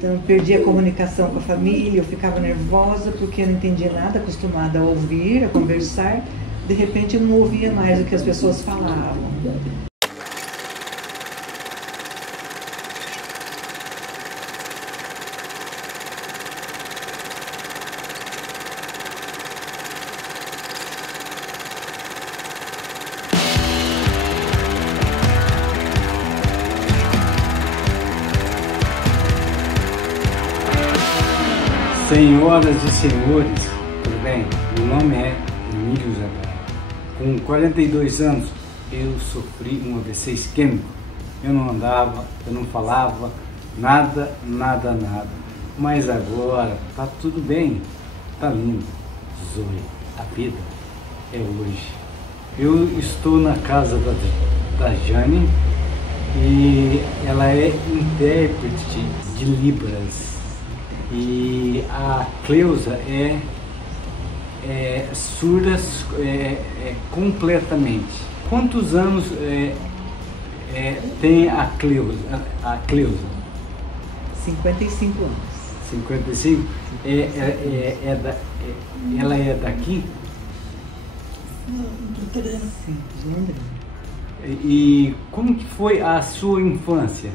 Então, eu perdi a comunicação com a família, eu ficava nervosa porque eu não entendia nada, acostumada a ouvir, a conversar. De repente, eu não ouvia mais o que as pessoas falavam. Senhoras e senhores, tudo bem? Meu nome é Emílio Zagara. Com 42 anos, eu sofri um AVC isquêmico. Eu não andava, eu não falava, nada. Mas agora tá tudo bem, tá lindo. Zoe, a vida é hoje. Eu estou na casa da Jane e ela é intérprete de Libras. E a Cleusa é surda completamente. Quantos anos tem a Cleusa? 55 anos. 55? Ela é daqui? Sim, de Londrina. E como que foi a sua infância?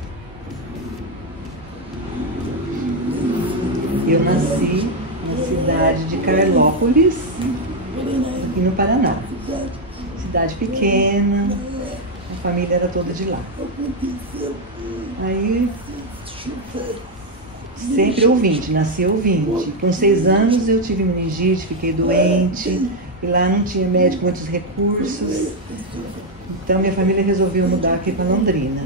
Eu nasci na cidade de Carlópolis, aqui no Paraná. Cidade pequena, a família era toda de lá. Aí, sempre ouvinte, nasci ouvinte. Com 6 anos eu tive meningite, fiquei doente, e lá não tinha médico, muitos recursos. Então minha família resolveu mudar aqui para Londrina,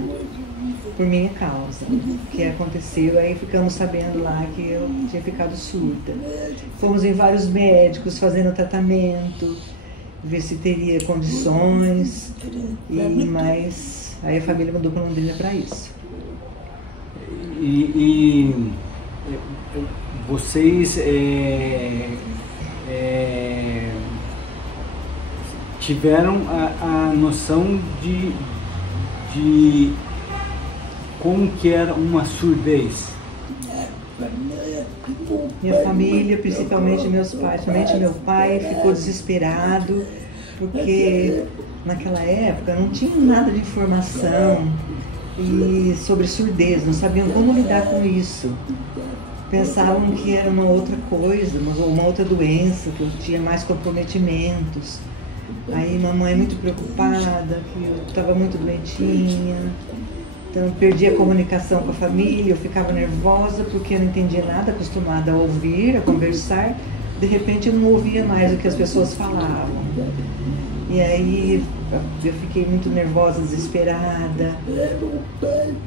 por minha causa. O que aconteceu, aí ficamos sabendo lá que eu tinha ficado surda. Fomos em vários médicos fazendo tratamento, ver se teria condições, mas aí a família mudou para Londrina para isso. E vocês tiveram a noção de como que era uma surdez? Minha família, principalmente meus pais, somente meu pai ficou desesperado, porque naquela época não tinha nada de informação sobre surdez, não sabiam como lidar com isso. Pensavam que era uma outra coisa, uma outra doença, que eu tinha mais comprometimentos. Aí mamãe muito preocupada, que eu estava muito doentinha. Então eu perdi a comunicação com a família, eu ficava nervosa porque eu não entendia nada, acostumada a ouvir, a conversar. De repente eu não ouvia mais o que as pessoas falavam. E aí eu fiquei muito nervosa, desesperada.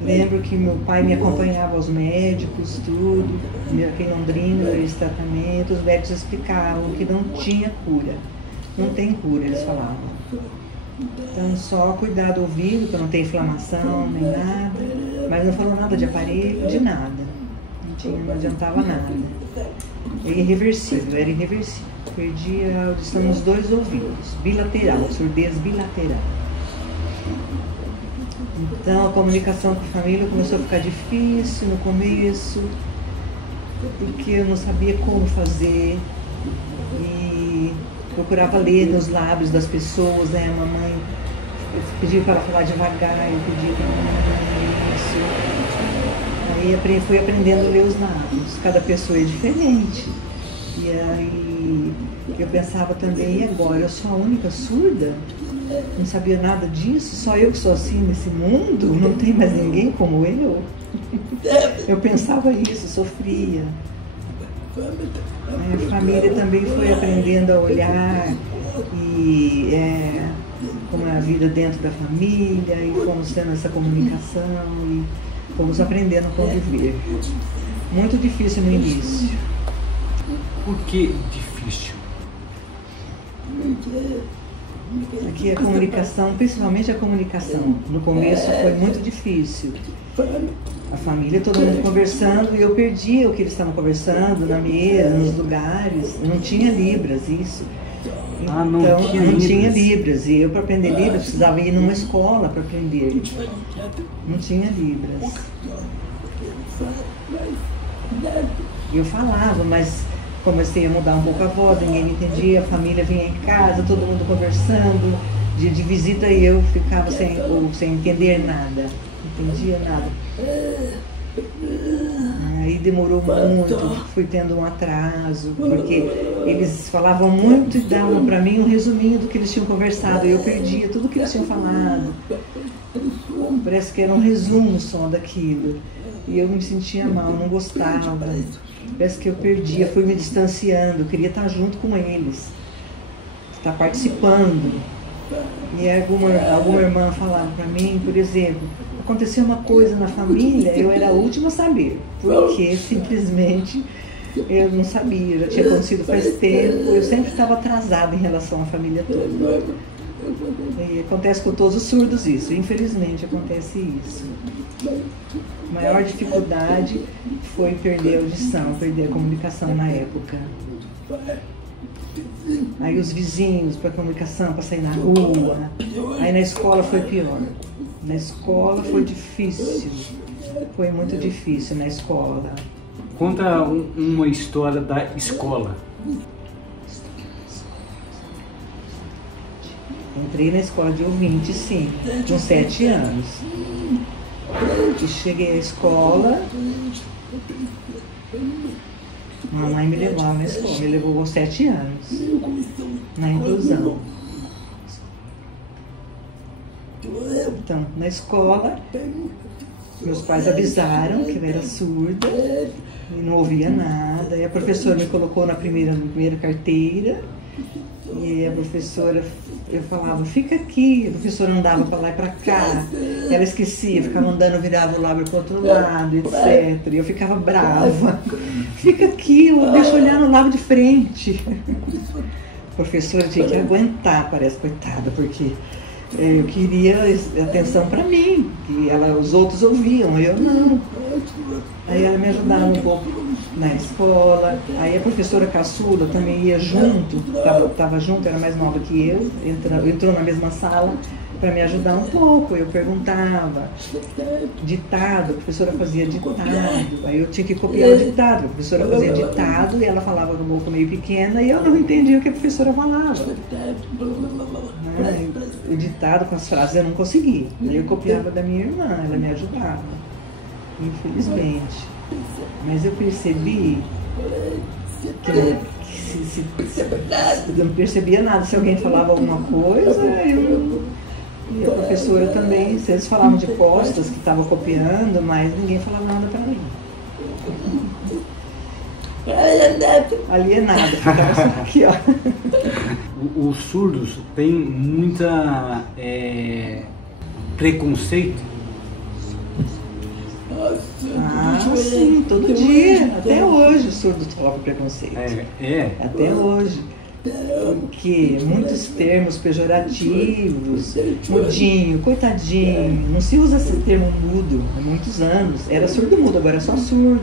Lembro que meu pai me acompanhava aos médicos, tudo. Aqui em Londrina, esse tratamento, os médicos explicavam que não tinha cura. Não tem cura, eles falavam. Então só cuidar do ouvido, para não ter inflamação nem nada. Mas não falou nada de aparelho, de nada. Não adiantava nada. É irreversível, era irreversível. Perdi a audição nos 2 ouvidos, bilateral, surdez bilateral. Então a comunicação com a família começou a ficar difícil no começo, porque eu não sabia como fazer. E procurava ler nos lábios das pessoas, né? A mamãe, eu pedia para ela falar devagar, eu pedia para ela isso. Aí fui aprendendo a ler os lábios, cada pessoa é diferente. E aí eu pensava também, e agora? Eu sou a única surda? Não sabia nada disso? Só eu que sou assim nesse mundo? Não tem mais ninguém como eu? Eu pensava isso, sofria. A família também foi aprendendo a olhar como é a vida dentro da família, e fomos tendo essa comunicação e fomos aprendendo a conviver. Muito difícil no início. Por que difícil? Aqui a comunicação, principalmente a comunicação, no começo foi muito difícil. A família, todo mundo conversando, e eu perdia o que eles estavam conversando na mesa, nos lugares. Não tinha Libras, isso. Então, não tinha Libras. E eu, para aprender Libras, precisava ir numa escola para aprender. Não tinha Libras. E eu falava, mas comecei a mudar um pouco a voz, ninguém me entendia, a família vinha em casa, todo mundo conversando, dia de visita e eu ficava sem entender nada, não entendia nada. Aí demorou muito, fui tendo um atraso, porque eles falavam muito e davam para mim um resuminho do que eles tinham conversado, e eu perdia tudo que eles tinham falado. Parece que era um resumo só daquilo. E eu me sentia mal, não gostava. Parece que eu perdia, fui me distanciando, eu queria estar junto com eles, estar participando. E alguma irmã falava para mim, por exemplo, aconteceu uma coisa na família, eu era a última a saber, porque simplesmente eu não sabia, já tinha acontecido faz tempo, eu sempre estava atrasada em relação à família toda. E acontece com todos os surdos isso, infelizmente acontece isso. A maior dificuldade foi perder a audição, perder a comunicação na época. Aí os vizinhos para comunicação, para sair na rua. Aí na escola foi pior. Na escola foi difícil. Foi muito difícil na escola. Conta uma história da escola. Entrei na escola de ouvinte, sim, com 7 anos. E cheguei à escola, mamãe me levava na escola, me levou com 7 anos, na inclusão. Então, na escola, meus pais avisaram que eu era surda e não ouvia nada. E a professora me colocou na primeira carteira. E a professora, eu falava, fica aqui. A professora andava para lá e para cá. Ela esquecia, ficava andando, virava o lábio para o outro lado, etc. E eu ficava brava. Fica aqui, deixa eu olhar no lábio de frente. A professora tinha que aguentar, parece, coitada, porque eu queria atenção para mim, que os outros ouviam, eu não. Aí ela me ajudava um pouco na escola, aí a professora caçula também ia junto, estava junto, era mais nova que eu, entrou na mesma sala para me ajudar um pouco. Eu perguntava, ditado, a professora fazia ditado, aí eu tinha que copiar o ditado, a professora fazia ditado e ela falava com a boca meio pequena e eu não entendia o que a professora falava. O ditado com as frases eu não conseguia, aí eu copiava da minha irmã, ela me ajudava, infelizmente. Mas eu percebi que eu não percebia nada, se alguém falava alguma coisa, e a professora também, se eles falavam de costas que estava copiando, mas ninguém falava nada para mim. Alienada, ficava só aqui, ó. Os surdos têm muita preconceito. Sim, todo dia, até hoje o surdo sofre preconceito. Até hoje. Porque muitos termos pejorativos, mudinho, coitadinho, não se usa esse termo mudo há muitos anos. Era surdo mudo, agora é só surdo.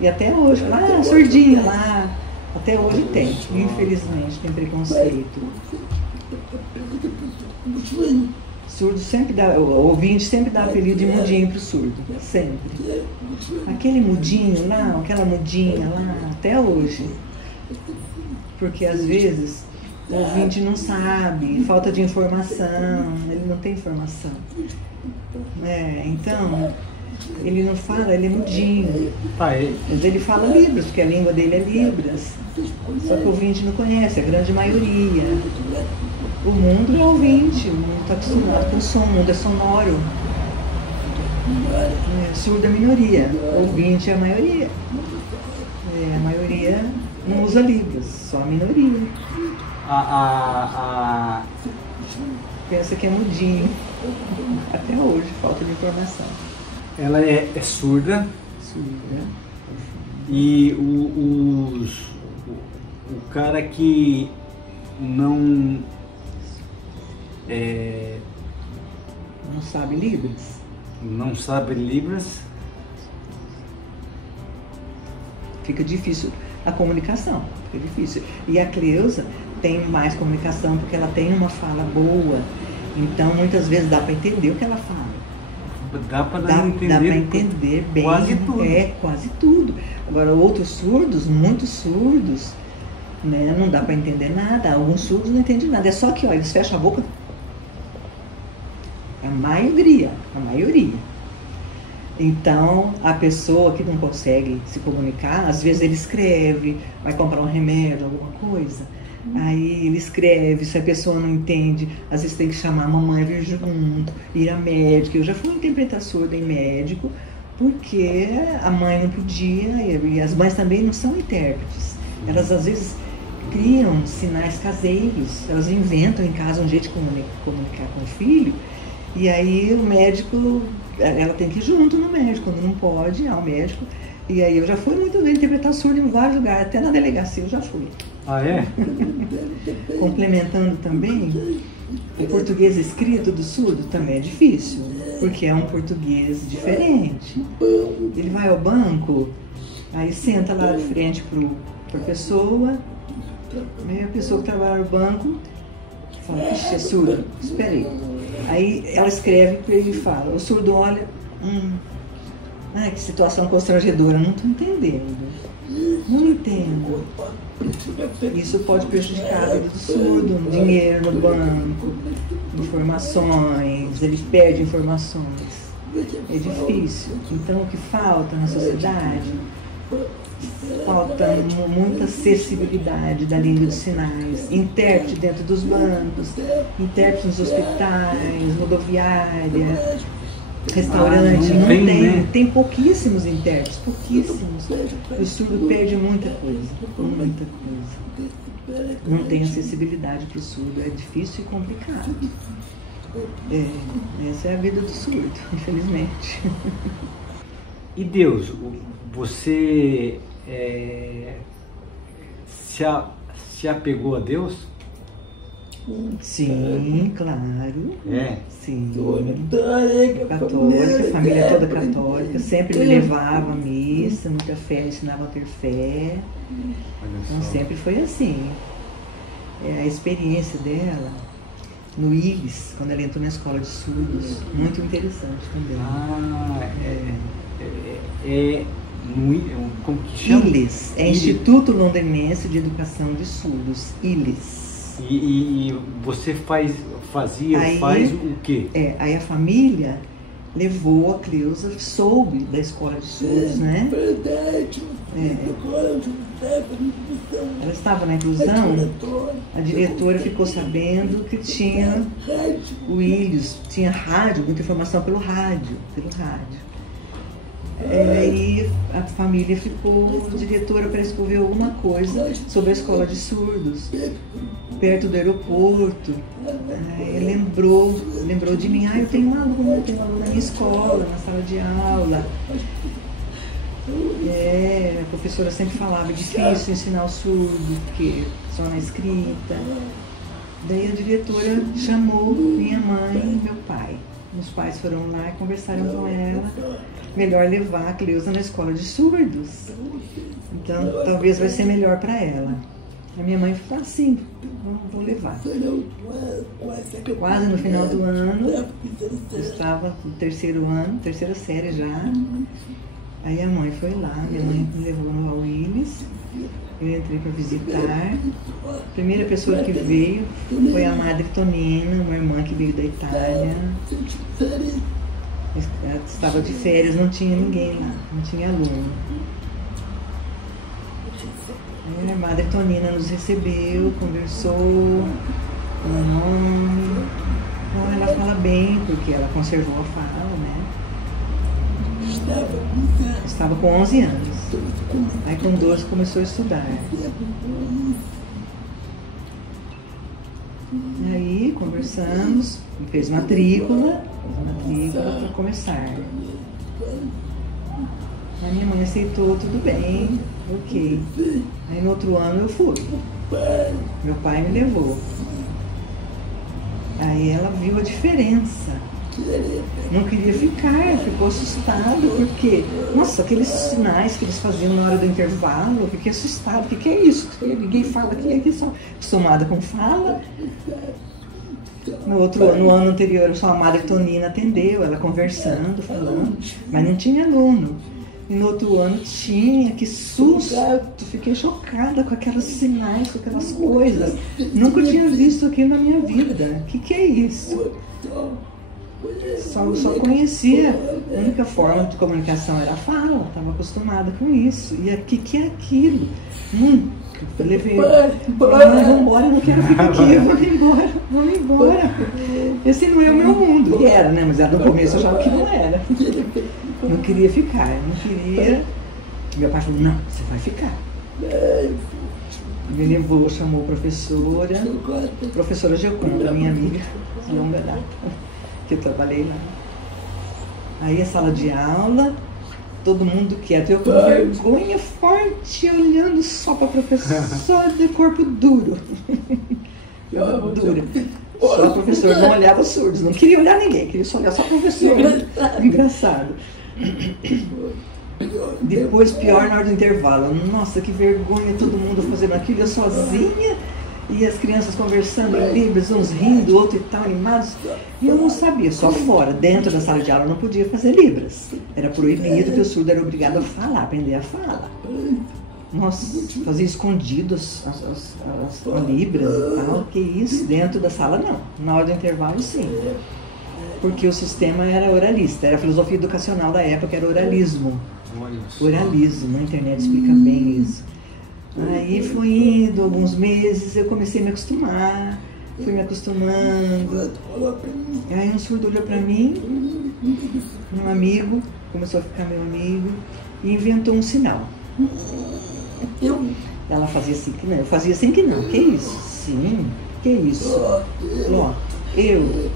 E até hoje, surdinha lá, até hoje tem, infelizmente, tem preconceito. Surdo sempre dá, o ouvinte sempre dá apelido de mudinho pro surdo, sempre. Aquele mudinho lá, aquela mudinha lá, até hoje. Porque às vezes o ouvinte não sabe, falta de informação, ele não tem informação. Então, ele não fala, ele é mudinho. Mas ele fala Libras, porque a língua dele é Libras. Só que o ouvinte não conhece, a grande maioria. O mundo é ouvinte, o mundo está acostumado com som, o mundo é sonoro. Surdo é a minoria, ouvinte é a maioria. A maioria não usa Libras, só a minoria. Pensa que é mudinho. Até hoje, falta de informação. Ela é surda. Surda. E o cara que não sabe Libras? Não sabe Libras. Fica difícil a comunicação, fica difícil. E a Cleusa tem mais comunicação porque ela tem uma fala boa, então muitas vezes dá para entender o que ela fala. dá para Dá para entender bem. Quase tudo. Quase tudo. Agora, outros surdos, muitos surdos, né, não dá para entender nada. Alguns surdos não entendem nada. É só que, ó, eles fecham a boca. A maioria. Então, a pessoa que não consegue se comunicar, às vezes ele escreve, vai comprar um remédio, alguma coisa. Aí ele escreve, se a pessoa não entende, às vezes tem que chamar a mamãe vir junto, ir a médico. Eu já fui interpretar surdo em médico, porque a mãe não podia, e as mães também não são intérpretes. Elas às vezes criam sinais caseiros, elas inventam em casa um jeito de comunicar com o filho, e aí o médico, ela tem que ir junto no médico, quando não pode, ao médico. E aí eu já fui muito bem interpretar surdo em vários lugares, até na delegacia eu já fui. Ah, é? Complementando também, o português escrito do surdo também é difícil, porque é um português diferente. Ele vai ao banco, aí senta lá de frente para a pessoa, aí a pessoa que trabalha no banco fala, ixi, é surdo, espera aí. Aí ela escreve para ele e fala, o surdo olha, ai, que situação constrangedora, não estou entendendo, não entendo. Isso pode prejudicar a vida do surdo, dinheiro no banco, informações, ele perde informações. É difícil. Então o que falta na sociedade? Falta muita acessibilidade da língua de sinais, intérprete dentro dos bancos, intérprete nos hospitais, rodoviária, restaurante, não tem, né? Tem pouquíssimos intérpretes, pouquíssimos. O surdo perde muita coisa. Não tem acessibilidade para o surdo, é difícil e complicado. Essa é a vida do surdo, infelizmente. E Deus, você se apegou a Deus? Sim, claro. Sim. Católica, família toda católica, sempre me levava à missa, muita fé, ensinava a ter fé. Então sempre foi assim. A experiência dela no ILES, quando ela entrou na escola de surdos, muito interessante também. Como que chama? ILES, Instituto Londrinense de Educação de Surdos, ILES. E você faz o quê? Aí a família levou a Cleusa, soube da escola de surdos, né? Ela estava na inclusão, a diretora ficou sabendo que tinha o ILES, tinha rádio, muita informação pelo rádio. E a família ficou, a diretora parece que ouviu alguma coisa sobre a escola de surdos, perto do aeroporto. Lembrou de mim, eu tenho um aluno na minha escola, na sala de aula. A professora sempre falava, é difícil ensinar o surdo, porque só na escrita. Daí a diretora chamou minha mãe e meu pai. Meus pais foram lá e conversaram com ela. Melhor levar a Cleusa na escola de surdos. Então, talvez vai ser melhor para ela. A minha mãe falou assim, vou levar. Quase no final do ano, eu estava no terceiro ano, terceira série já. Aí a mãe foi lá, minha mãe me levou no ILES. Eu entrei para visitar. A primeira pessoa que veio foi a Madre Tonina, uma irmã que veio da Itália. Ela estava de férias, não tinha ninguém lá, não tinha aluno. Aí a Madre Tonina nos recebeu, conversou com o nome. Então ela fala bem, porque ela conservou a fala, né? Estava com 11 anos. Aí com 12 começou a estudar. Aí conversamos, fez matrícula para começar. A minha mãe aceitou, tudo bem, ok. Aí no outro ano eu fui. Meu pai me levou. Aí ela viu a diferença. Não queria ficar, ficou assustada, porque, nossa, aqueles sinais que eles faziam na hora do intervalo, eu fiquei assustada, o que é isso? Ninguém fala aqui só acostumada com fala. No ano anterior, só a Madre Tonina atendeu, ela conversando, falando, mas não tinha aluno. E no outro ano tinha, que susto, fiquei chocada com aquelas sinais, com aquelas coisas. Nunca tinha visto aquilo na minha vida. O que é isso? Só conhecia, a única forma de comunicação era a fala, estava acostumada com isso. E o que é aquilo? Eu levei, vamos embora, eu não quero ficar aqui, vamos embora. Esse não é o meu mundo. E era, né? Mas no começo eu achava que não era. Não queria ficar, eu não queria. Meu pai falou, não, você vai ficar. Me levou, chamou a professora Gioconda, minha amiga, de longa data, que eu trabalhei lá. Aí a sala de aula, todo mundo quieto, eu com vergonha forte, olhando só para a professora de corpo duro. Dura. Só a professora não olhava os surdos, não queria olhar ninguém, queria só olhar só a professora. Engraçado. Depois, pior, na hora do intervalo. Nossa, que vergonha, todo mundo fazendo aquilo, eu sozinha. E as crianças conversando em Libras, uns rindo, outros e tal, animados. E eu não sabia, só fora, dentro da sala de aula, eu não podia fazer Libras. Era proibido, que o surdo era obrigado a falar, aprender a falar. Nossa, fazia escondido as Libras e tal, que isso, dentro da sala não. Na hora do intervalo, sim. Porque o sistema era oralista, era a filosofia educacional da época, era oralismo. Oralismo, a internet explica bem isso. Aí foi indo, alguns meses, eu comecei a me acostumar, fui me acostumando. Aí um surdo olhou pra mim, um amigo, começou a ficar meu amigo, e inventou um sinal. Ela fazia assim que não, eu fazia assim que não. Que isso? Sim, que isso? Ó, eu,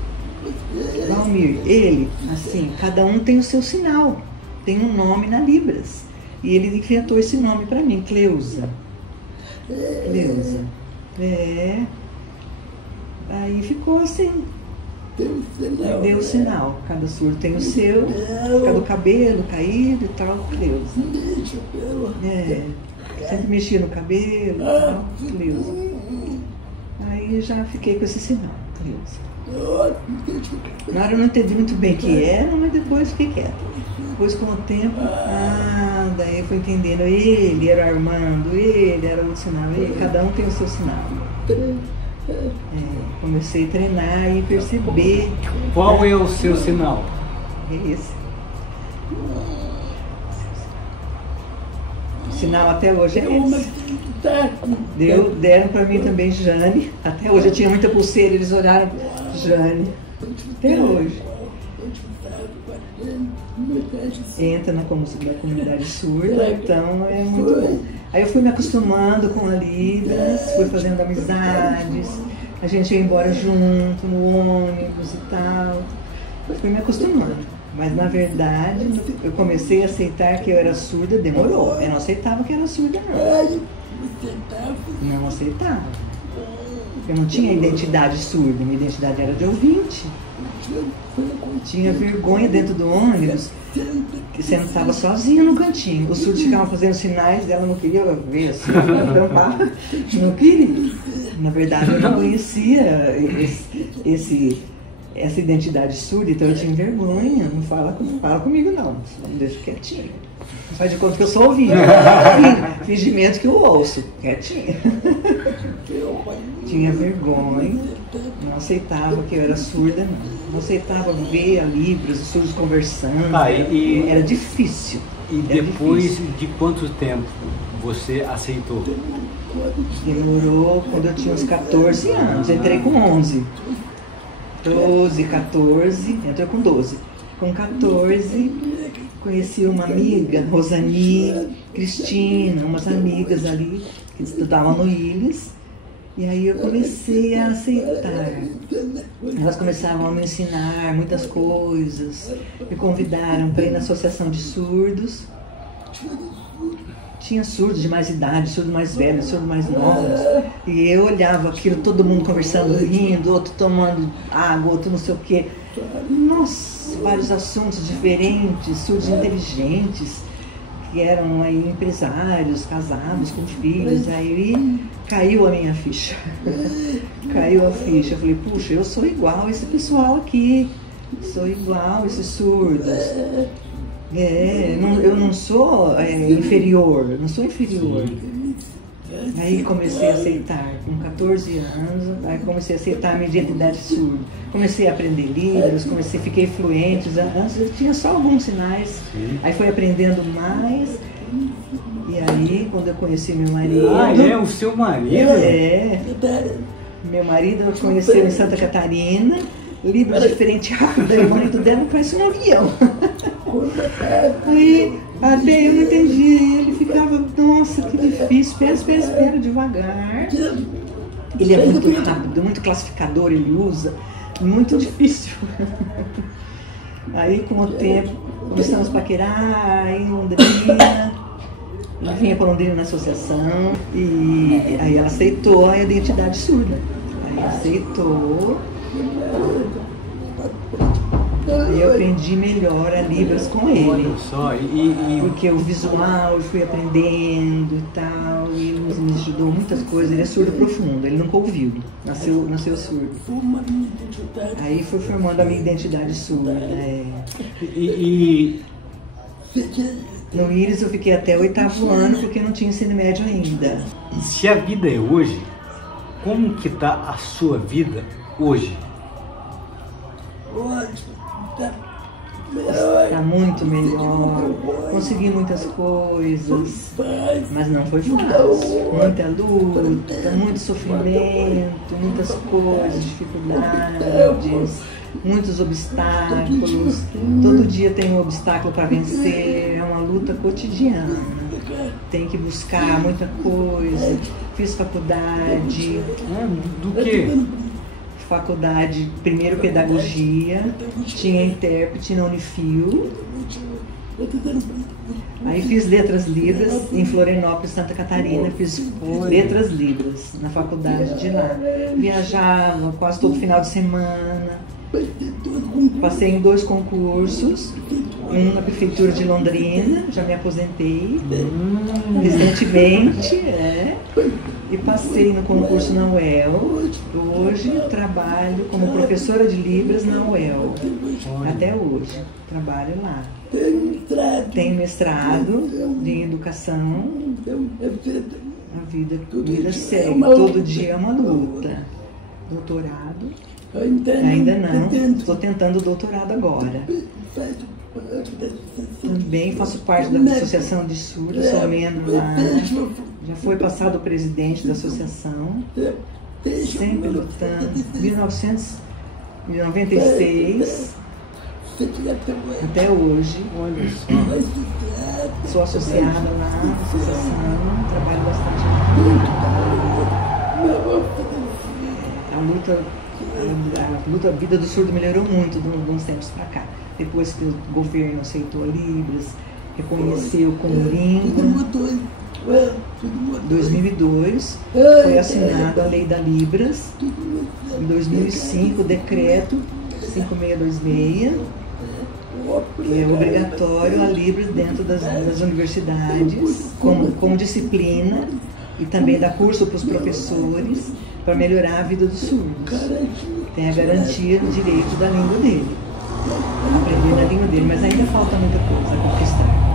Valmir, ele, assim, cada um tem o seu sinal, tem um nome na Libras. E ele inventou esse nome pra mim, Cleusa. Cleusa. É. Aí ficou assim. Aí deu o sinal. Cada surdo tem o seu, cada o cabelo caído e tal, Cleusa. É. Sempre mexia no cabelo e tal, Cleusa. Aí já fiquei com esse sinal, Cleusa. Na hora eu não entendi muito bem o que era, mas depois fiquei quieta. Depois, com o tempo, daí eu fui entendendo, ele era o Armando, ele era o sinal, ele, cada um tem o seu sinal. Comecei a treinar e perceber. Qual é o seu sinal? É esse. O sinal até hoje é esse. Deram para mim também Jane. Até hoje eu tinha muita pulseira, eles olharam Jane. Até hoje. Entra na comunidade surda, então é muito bom. Aí eu fui me acostumando com a Libras, fui fazendo amizades, a gente ia embora junto no ônibus e tal. Fui me acostumando. Mas na verdade, eu comecei a aceitar que eu era surda, demorou. Eu não aceitava que eu era surda, não. Não aceitava. Eu não tinha identidade surda, minha identidade era de ouvinte. Tinha vergonha dentro do ônibus, que você não estava sozinha no cantinho. Os surdos ficavam fazendo sinais e ela não queria ver assim, não queria. Na verdade, eu não conhecia essa identidade surda, então eu tinha vergonha. Não fala comigo, não. Deixa quietinho. Faz de conta que eu sou ouvindo. Fingimento que eu ouço. Quietinho. Tinha vergonha. Não aceitava que eu era surda, não. Não aceitava ver a Libras, os surdos conversando. Era difícil. E era depois difícil. de quanto tempo você aceitou? Demorou quando eu tinha uns 14 anos. Entrei com 11. 12, 14, entrou com 12. Com 14, conheci uma amiga, Rosani, Cristina, umas amigas ali que estudavam no Ilhas. E aí eu comecei a aceitar. Elas começavam a me ensinar muitas coisas. Me convidaram para ir na associação de surdos. Tinha surdos de mais idade, surdos mais velhos, surdos mais novos. E eu olhava aquilo, todo mundo conversando, rindo, outro tomando água, outro não sei o quê. Nossa, vários assuntos diferentes, surdos inteligentes. que eram aí empresários, casados, com filhos. Aí caiu a minha ficha. Caiu a ficha. Eu falei, puxa, eu sou igual a esse pessoal aqui. Sou igual a esses surdos. Eu não sou inferior, não sou inferior. Aí comecei a aceitar, com 14 anos, aí comecei a aceitar a minha identidade surda. Comecei a aprender Libras, fiquei fluente. Antes eu tinha só alguns sinais, aí fui aprendendo mais. E aí, quando eu conheci meu marido... Ah, é? O seu marido? Meu marido eu conheci em Santa Catarina, Libras diferenciado, e o marido dela parece um avião. Aí, até eu não entendi, ele ficava, nossa, que difícil, espera, devagar. Ele é muito rápido, muito classificador, ele usa, muito difícil. Aí, com o tempo, começamos a paquerar em Londrina, vinha para Londrina na associação, e aí ela aceitou a identidade surda. Aí aceitou. Eu aprendi melhor a Libras com ele. Olha só, porque o visual eu fui aprendendo e tal, e ele me ajudou muitas coisas. Ele é surdo profundo, ele nunca ouviu, nasceu surdo. Aí fui formando a minha identidade surda. No Íris eu fiquei até o 8º ano, porque não tinha ensino médio ainda. Se a vida é hoje, como que está a sua vida hoje? Está muito melhor, consegui muitas coisas, mas não foi fácil. Muita luta, muito sofrimento, muitas coisas, dificuldades, muitos obstáculos. Todo dia tem um obstáculo para vencer, é uma luta cotidiana. Tem que buscar muita coisa. Fiz faculdade. Do quê? Faculdade, primeiro pedagogia, tinha intérprete na Unifil. Aí fiz letras Libras em Florianópolis, Santa Catarina, fiz letras Libras na faculdade de lá. Viajava quase todo final de semana. Passei em 2 concursos, um na prefeitura de Londrina, já me aposentei recentemente, e passei no concurso na UEL. Hoje trabalho como professora de Libras na UEL, até hoje, trabalho lá. Tenho mestrado em educação, a vida segue, todo dia é uma luta. Doutorado, ainda não, estou tentando o doutorado agora. Também faço parte da Associação de Surdos, sou membro lá, já fui passado o presidente da associação, sempre lutando, 1996 até hoje. Olha só. Sou associada lá na associação, trabalho bastante lá. A vida do surdo melhorou muito de uns tempos para cá. Depois que o governo aceitou a Libras, reconheceu como língua. Em 2002 foi assinada a Lei da Libras. Em 2005 o decreto 5626, que é obrigatório a Libras dentro das universidades, como disciplina, e também dá curso para os professores para melhorar a vida dos surdos. Tem a garantia do direito da língua dele, aprender da língua dele, mas ainda falta muita coisa a conquistar.